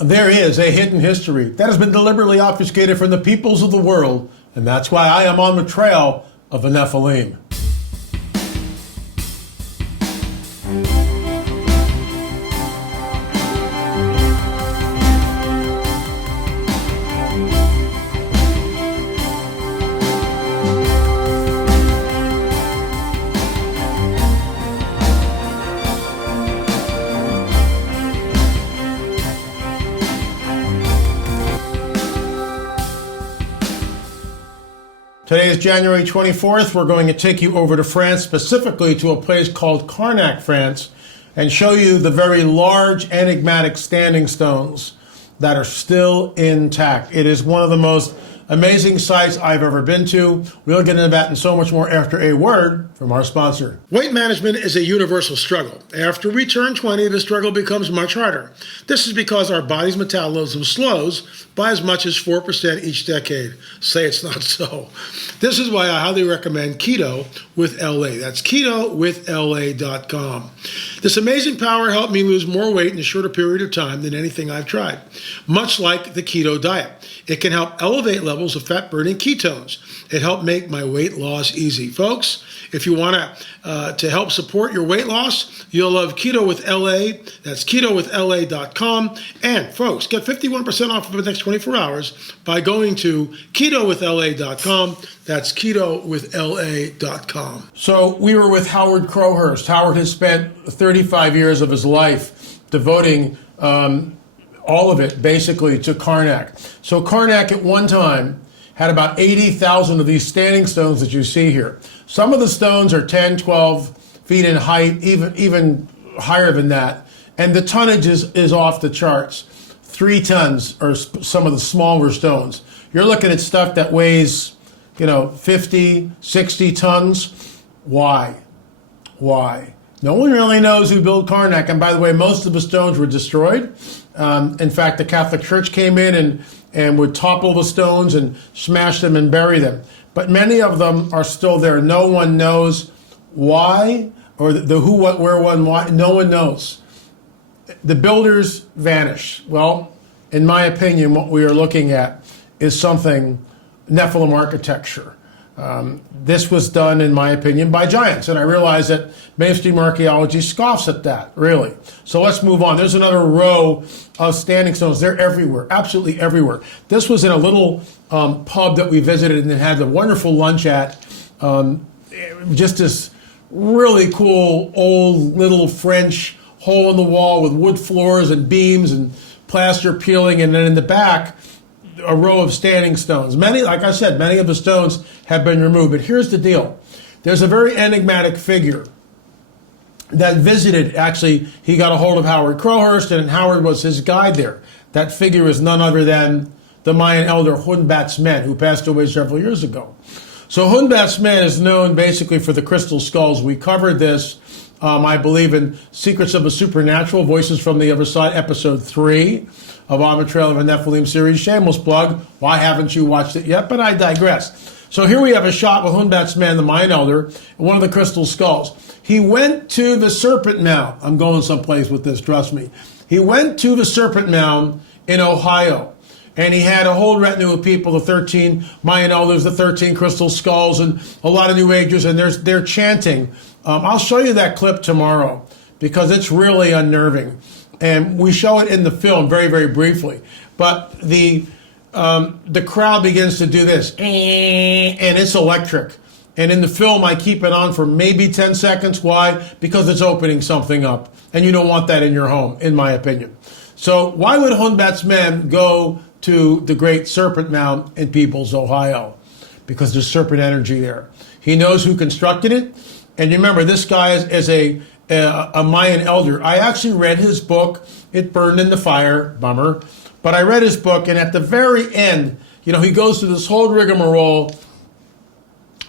There is a hidden history that has been deliberately obfuscated from the peoples of the world, and that's why I am on the trail of the Nephilim. Today is January 24th. We're going to take you over to France, specifically to a place called Carnac France, and show you the very large enigmatic standing stones that are still intact. It is one of the most amazing sites I've ever been to. We'll get into that and so much more after a word from our sponsor. Weight management is a universal struggle. After we turn 20, the struggle becomes much harder. This is because our body's metabolism slows by as much as 4% each decade. Say it's not so. This is why I highly recommend Keto with LA. That's ketowithla.com. This amazing power helped me lose more weight in a shorter period of time than anything I've tried. Much like the keto diet, it can help elevate levels of fat-burning ketones. It helped make my weight loss easy. Folks, if you want to help support your weight loss, you'll love Keto with LA. That's ketowithla.com. And folks, get 51% off for the next 24 hours by going to ketowithla.com. That's ketowithla.com. So we were with Howard Crowhurst. Howard has spent 35 years of his life devoting all of it basically to Carnac. So Carnac at one time had about 80,000 of these standing stones that you see here. Some of the stones are 10, 12 feet in height, even higher than that. And the tonnage is off the charts. 3 tons are some of the smaller stones. You're looking at stuff that weighs, 50, 60 tons. Why? No one really knows who built Carnac. And by the way, most of the stones were destroyed. In fact, the Catholic Church came in and would topple the stones and smash them and bury them. But many of them are still there. No one knows why, or the who, what, where, when, why. No one knows. The builders vanish. Well, in my opinion, what we are looking at is something Nephilim architecture. This was done, in my opinion, by giants. And I realize that mainstream archaeology scoffs at that, really. So let's move on. There's another row of standing stones. They're everywhere, absolutely everywhere. This was in a little pub that we visited and had a wonderful lunch at. Just this really cool old little French hole in the wall with wood floors and beams and plaster peeling. And then in the back, a row of standing stones. Many, like I said, many of the stones have been removed. But here's the deal. There's a very enigmatic figure that visited, actually, he got a hold of Howard Crowhurst, and Howard was his guide there. That figure is none other than the Mayan elder Hunbat's Men, who passed away several years ago. So Hunbat's Men is known basically for the crystal skulls. We covered this, I believe, in Secrets of the Supernatural, Voices from the Other Side, episode 3 of On the Trail of a Nephilim series. Shameless plug. Why haven't you watched it yet? But I digress. So here we have a shot with Hunbat's Man, the Mayan elder, and one of the crystal skulls. He went to the Serpent Mound. I'm going someplace with this, trust me. He went to the Serpent Mound in Ohio, and he had a whole retinue of people, the 13 Mayan elders, the 13 crystal skulls, and a lot of New Agers, and they're chanting. I'll show you that clip tomorrow because it's really unnerving. And we show it in the film very, very briefly. But the crowd begins to do this, and it's electric. And in the film, I keep it on for maybe 10 seconds. Why? Because it's opening something up. And you don't want that in your home, in my opinion. So why would Hunbat's Men go to the Great Serpent Mound in Peoples, Ohio? Because there's serpent energy there. He knows who constructed it. And remember, this guy is a Mayan elder. I actually read his book. It burned in the fire, bummer. But I read his book, and at the very end, he goes through this whole rigmarole,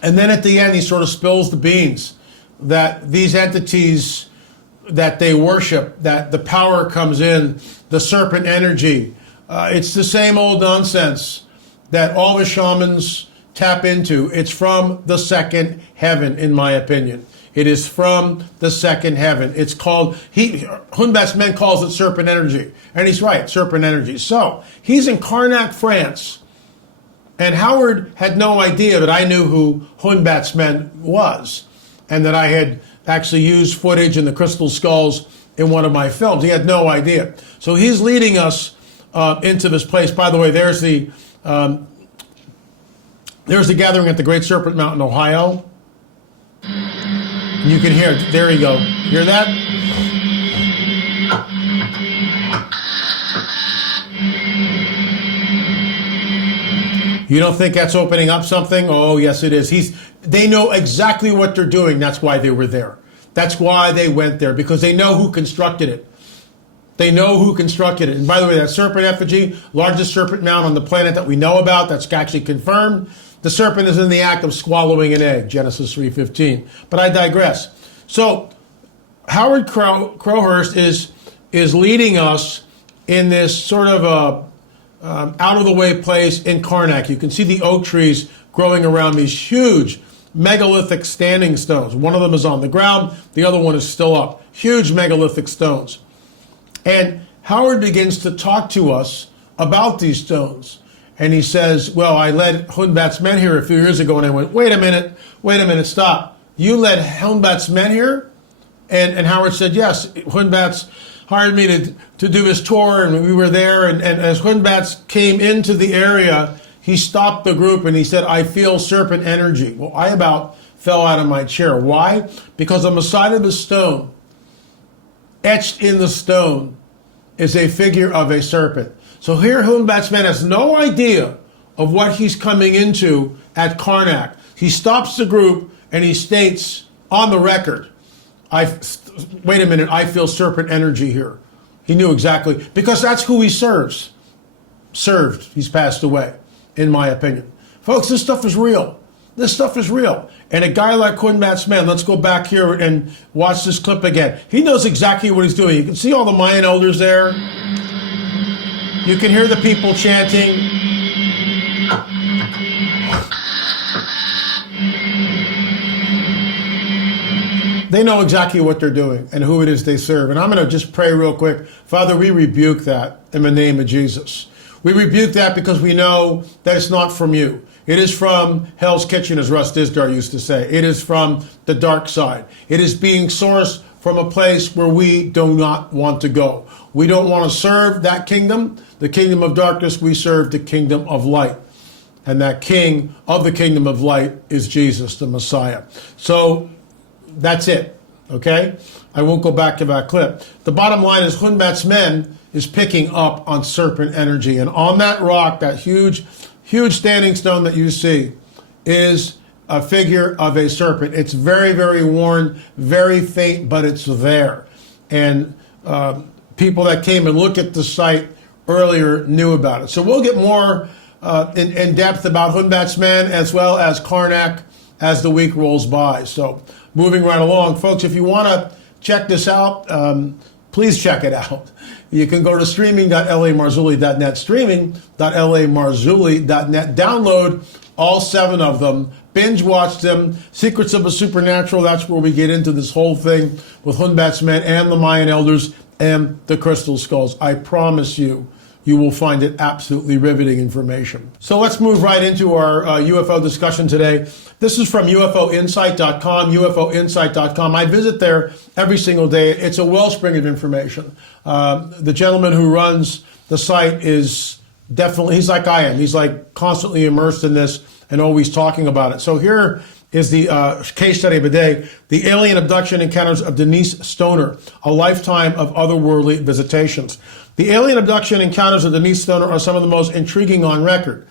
and then at the end, he sort of spills the beans that these entities that they worship, that the power comes in, the serpent energy. It's the same old nonsense that all the shamans tap into. It's from the second heaven, in my opinion. It is from the second heaven. It's called, Hunbat's men calls it serpent energy. And he's right, serpent energy. So he's in Carnac, France. And Howard had no idea that I knew who Hunbat's men was, and that I had actually used footage in the Crystal Skulls in one of my films. He had no idea. So he's leading us into this place. By the way, there's the gathering at the Great Serpent Mountain, Ohio. You can hear it. There you go. Hear that? You don't think that's opening up something? Oh, yes, it is. They know exactly what they're doing. That's why they were there. That's why they went there, because they know who constructed it. They know who constructed it. And by the way, that serpent effigy, largest serpent mound on the planet that we know about, that's actually confirmed. The serpent is in the act of swallowing an egg, Genesis 3:15. But I digress. So Howard Crowhurst is leading us in this sort of out-of-the-way place in Carnac. You can see the oak trees growing around these huge megalithic standing stones. One of them is on the ground. The other one is still up. Huge megalithic stones. And Howard begins to talk to us about these stones. And he says, well, I led Hunbat's men here a few years ago. And I went, wait a minute, stop. You led Hunbat's men here? And Howard said, yes, Hunbat's hired me to do his tour, and we were there. And as Hunbat's came into the area, he stopped the group and he said, I feel serpent energy. Well, I about fell out of my chair. Why? Because on the side of the stone, etched in the stone, is a figure of a serpent. So here Hunbat's man has no idea of what he's coming into at Carnac. He stops the group and he states on the record, wait a minute, I feel serpent energy here. He knew exactly, because that's who he serves. Served, he's passed away, in my opinion. Folks, this stuff is real. This stuff is real. And a guy like Hunbat's man, let's go back here and watch this clip again. He knows exactly what he's doing. You can see all the Mayan elders there. You can hear the people chanting. They know exactly what they're doing and who it is they serve. And I'm going to just pray real quick. Father, we rebuke that in the name of Jesus. We rebuke that because we know that it's not from you. It is from Hell's Kitchen, as Russ Dizdar used to say. It is from the dark side. It is being sourced from a place where we do not want to go. We don't want to serve that kingdom, the kingdom of darkness. We serve the kingdom of light. And that king of the kingdom of light is Jesus, the Messiah. So that's it, okay? I won't go back to that clip. The bottom line is Hunbat's men is picking up on serpent energy. And on that rock, that huge standing stone that you see, is a figure of a serpent. It's very, very worn, very faint, but it's there. And people that came and looked at the site earlier knew about it. So we'll get more in depth about Hunbat's men as well as Carnac as the week rolls by. So moving right along, folks, if you want to check this out, please check it out. You can go to streaming.lamarzulli.net, streaming.lamarzulli.net. Download all 7 of them. Binge watch them. Secrets of the Supernatural, that's where we get into this whole thing with Hunbat's men and the Mayan elders and the Crystal Skulls. I promise you, you will find it absolutely riveting information. So let's move right into our UFO discussion today. This is from UFOinsight.com, UFOinsight.com. I visit there every single day. It's a wellspring of information. The gentleman who runs the site is definitely, he's like I am. He's like constantly immersed in this and always talking about it. So here is the case study of the day, the alien abduction encounters of Denise Stoner, a lifetime of otherworldly visitations. The alien abduction encounters of Denise Stoner are some of the most intriguing on record,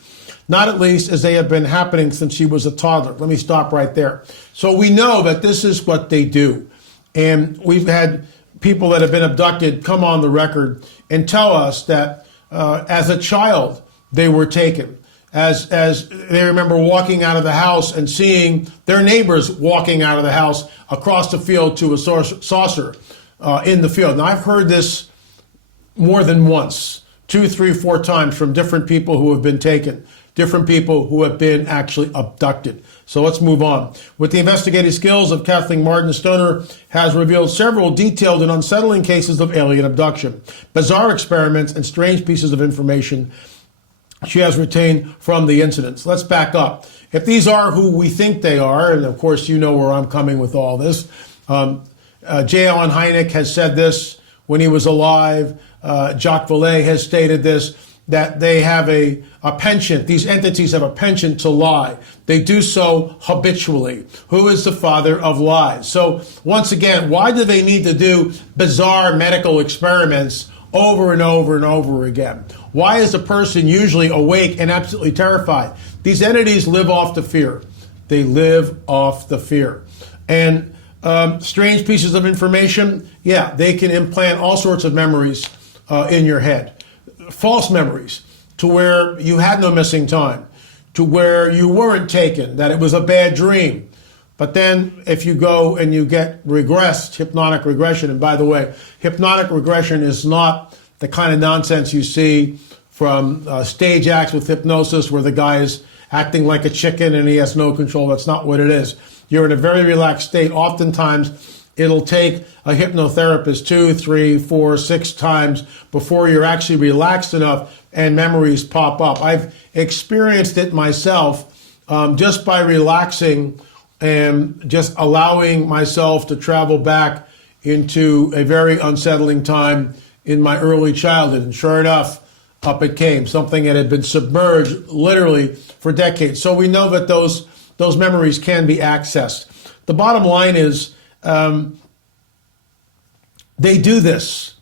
not at least as they have been happening since she was a toddler. Let me stop right there. So we know that this is what they do. And we've had people that have been abducted come on the record and tell us that as a child, they were taken. As they remember walking out of the house and seeing their neighbors walking out of the house across the field to a saucer in the field. Now, I've heard this more than once 2, 3, 4 times from different people who have been taken, different people who have been actually abducted. So let's move on. With the investigative skills of Kathleen Martin, Stoner has revealed several detailed and unsettling cases of alien abduction, bizarre experiments, and strange pieces of information she has retained from the incidents. Let's back up. If these are who we think they are, and of course you know where I'm coming with all this, J. Allen Hynek has said this when he was alive. Jacques Vallée has stated this, that they have a penchant, these entities have a penchant to lie. They do so habitually. Who is the father of lies? So once again, why do they need to do bizarre medical experiments over and over and over again? Why is a person usually awake and absolutely terrified? These entities live off the fear. They live off the fear. And strange pieces of information, yeah, they can implant all sorts of memories in your head. False memories, to where you had no missing time, to where you weren't taken, that it was a bad dream. But then if you go and you get regressed, hypnotic regression, and by the way, hypnotic regression is not the kind of nonsense you see from stage acts with hypnosis where the guy is acting like a chicken and he has no control. That's not what it is. You're in a very relaxed state. Oftentimes, it'll take a hypnotherapist 2, 3, 4, 6 times before you're actually relaxed enough and memories pop up. I've experienced it myself just by relaxing and just allowing myself to travel back into a very unsettling time in my early childhood. And sure enough, up it came, something that had been submerged literally for decades. So we know that those memories can be accessed. The bottom line is, they do this,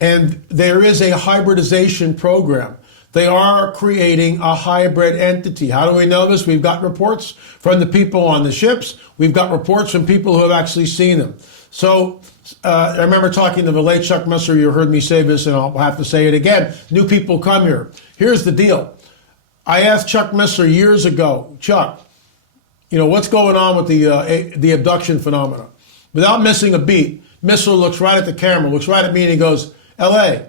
and there is a hybridization program. They are creating a hybrid entity. How do we know this? We've got reports from the people on the ships. We've got reports from people who have actually seen them. So I remember talking to the late Chuck Messer. You heard me say this, and I'll have to say it again. New people come here. Here's the deal. I asked Chuck Messer years ago, Chuck, what's going on with the abduction phenomena? Without missing a beat, Missler looks right at the camera, looks right at me, and he goes, L.A.,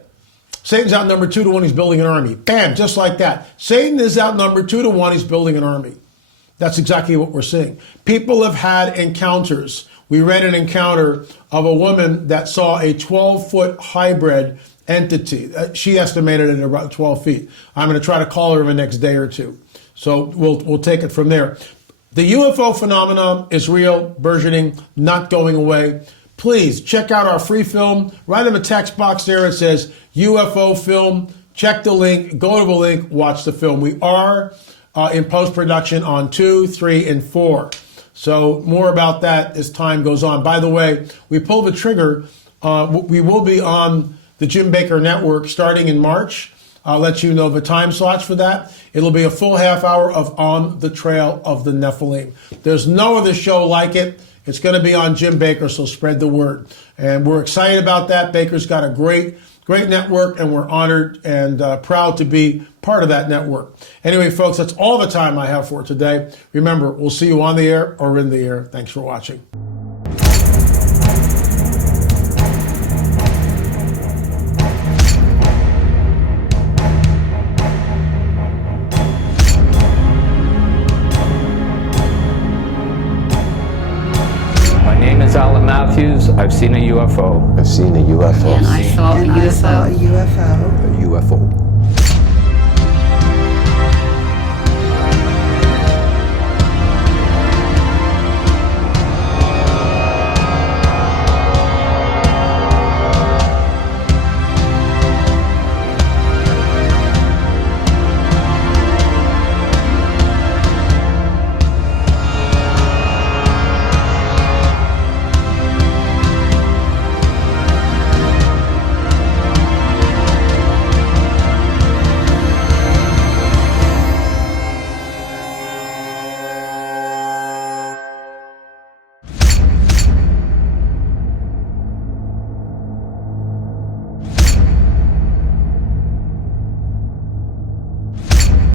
Satan's outnumbered 2 to 1, he's building an army. Bam, just like that. Satan is outnumbered 2 to 1, he's building an army. That's exactly what we're seeing. People have had encounters. We read an encounter of a woman that saw a 12-foot hybrid entity. She estimated it at about 12 feet. I'm going to try to call her in the next day or two. So we'll take it from there. The UFO phenomenon is real, burgeoning, not going away. Please check out our free film. Right in the text box there, it says UFO film. Check the link, go to the link, watch the film. We are in post-production on 2, 3, and 4. So more about that as time goes on. By the way, we pulled the trigger. We will be on the Jim Baker Network starting in March. I'll let you know the time slots for that. It'll be a full half hour of On the Trail of the Nephilim. There's no other show like it. It's going to be on Jim Baker, so spread the word. And we're excited about that. Baker's got a great network, and we're honored and proud to be part of that network. Anyway, folks, that's all the time I have for today. Remember, we'll see you on the air or in the air. Thanks for watching. I've seen a UFO. I've seen a UFO. And I saw a UFO. A UFO.